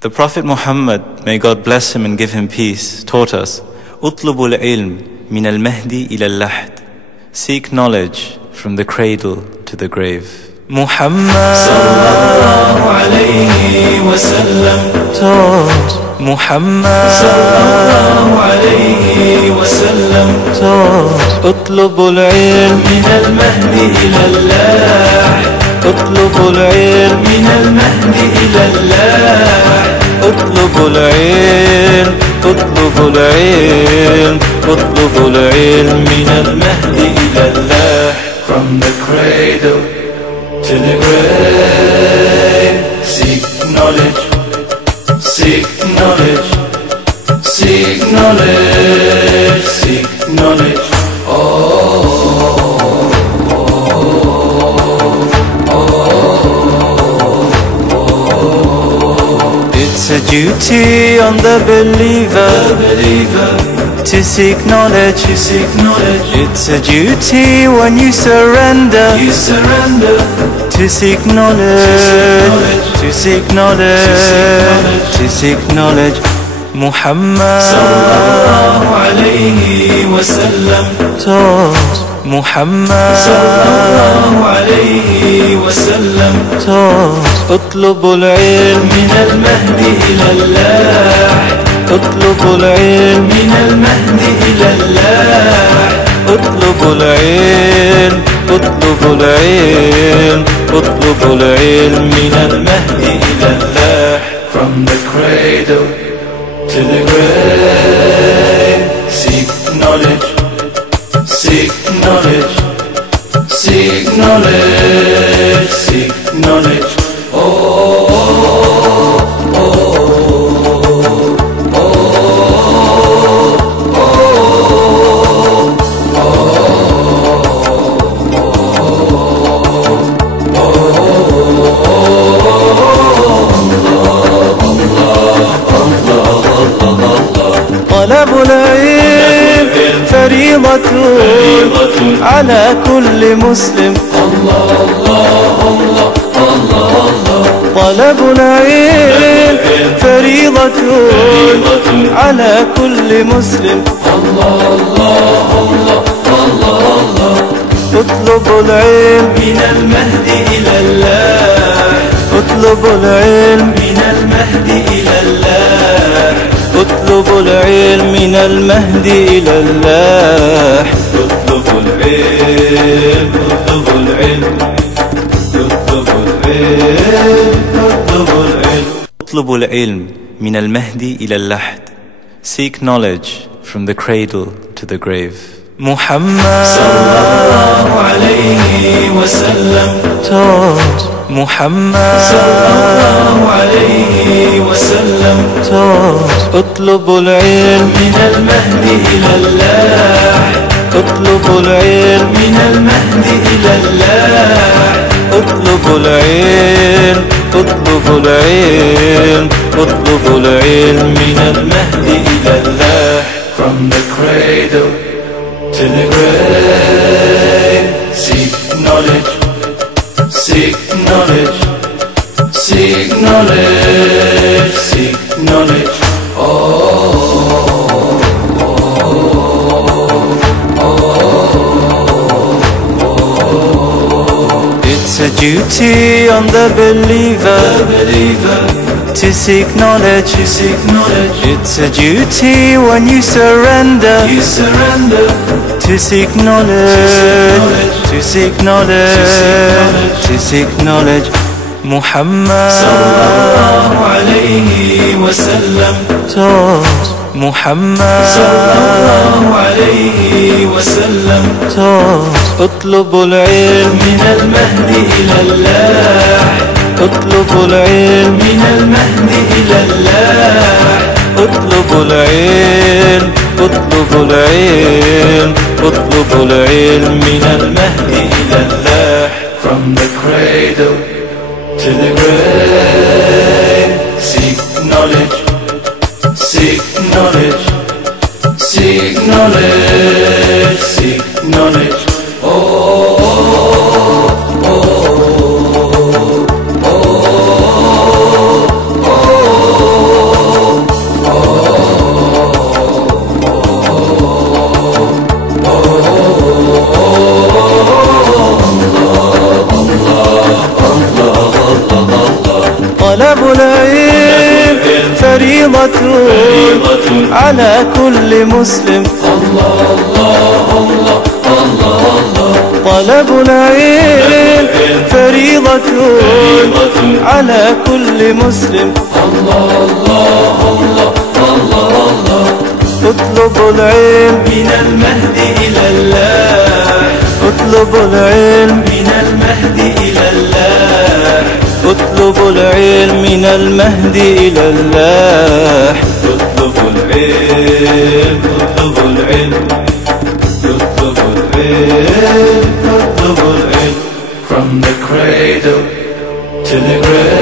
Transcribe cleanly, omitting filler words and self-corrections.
The Prophet Muhammad, may God bless him and give him peace, taught us, اطلبوا العلم من المهدي إلى اللحد. Seek knowledge from the cradle to the grave. Muhammad sallallahu alayhi wa sallam taught. Muhammad sallallahu alayhi wa sallam taught. اطلبوا العلم من المهدي إلى اللحد. اطلبوا العلم من المهدي إلى اللحد. اطلبوا العلم اطلبوا العلم اطلبوا العلم من المهدي إلى اللحد. From the cradle to the grave, seek knowledge, seek knowledge, seek knowledge, seek knowledge. It's a duty on the believer, to seek knowledge, to seek knowledge. It's a duty when you surrender, to seek knowledge, to seek knowledge, to seek knowledge. Muhammad sallallahu alayhi wa sallam taught. Muhammad sallallahu alayhi wa sallam taught. اطلبوا العلم من المهدي إلى اللحد. اطلبوا العلم من المهدي إلى اللحد. اطلبوا العلم اطلبوا العلم اطلبوا العلم من المهدي إلى اللحد. From the cradle to the grave, seek knowledge, seek knowledge, seek knowledge, seek knowledge. طلب العلم فريضة على كل مسلم. طلب العلم فريضة على كل مسلم. اطلبوا العلم من المهدي إلى اللحد. اطلبوا العلم من المهدي إلى اللحد. اطلبوا العلم من المهدي إلى اللحد. اطلبوا العلم اطلبوا العلم اطلبوا العلم اطلبوا العلم. اطلبوا العلم من المهدي إلى اللحد. Seek knowledge from the cradle to the grave. Muhammad sallallahu alayhi wa sallam taught. Muhammad sallallahu alayhi wa sallam taught. اطلبوا العلم من المهدي إلى اللحد. اطلبوا العلم من المهدي إلى اللحد. اطلبوا العلم اطلبوا العلم اطلبوا العلم من المهدي إلى اللحد. From the cradle to the grave, seek knowledge, seek knowledge, seek knowledge, seek knowledge. It's a duty on the believer, to seek knowledge, to seek knowledge. It's a duty when you surrender, to seek knowledge, to seek knowledge, to seek knowledge. Muhammad sallallahu alayhi wa sallam taught. Muhammad sallallahu alayhi wa sallam taught. اطلبوا العلم من المهدي إلى اللحد. اطلبوا العلم من المهدي إلى اللحد. اطلبوا العلم اطلبوا العلم اطلبوا العلم من المهدي إلى اللحد. From the cradle to the grave, seek knowledge, seek knowledge, seek knowledge, seek knowledge. فريضة على كل مسلم. طلب العلم فريضة على كل مسلم. اطلب العلم من المهد إلى الله، اطلب العلم من المهد إلى الله، اطلب العلم من المهد إلى الله. اطلب العلم، اطلب العلم، اطلب العلم، اطلب العلم. From the cradle to the grave.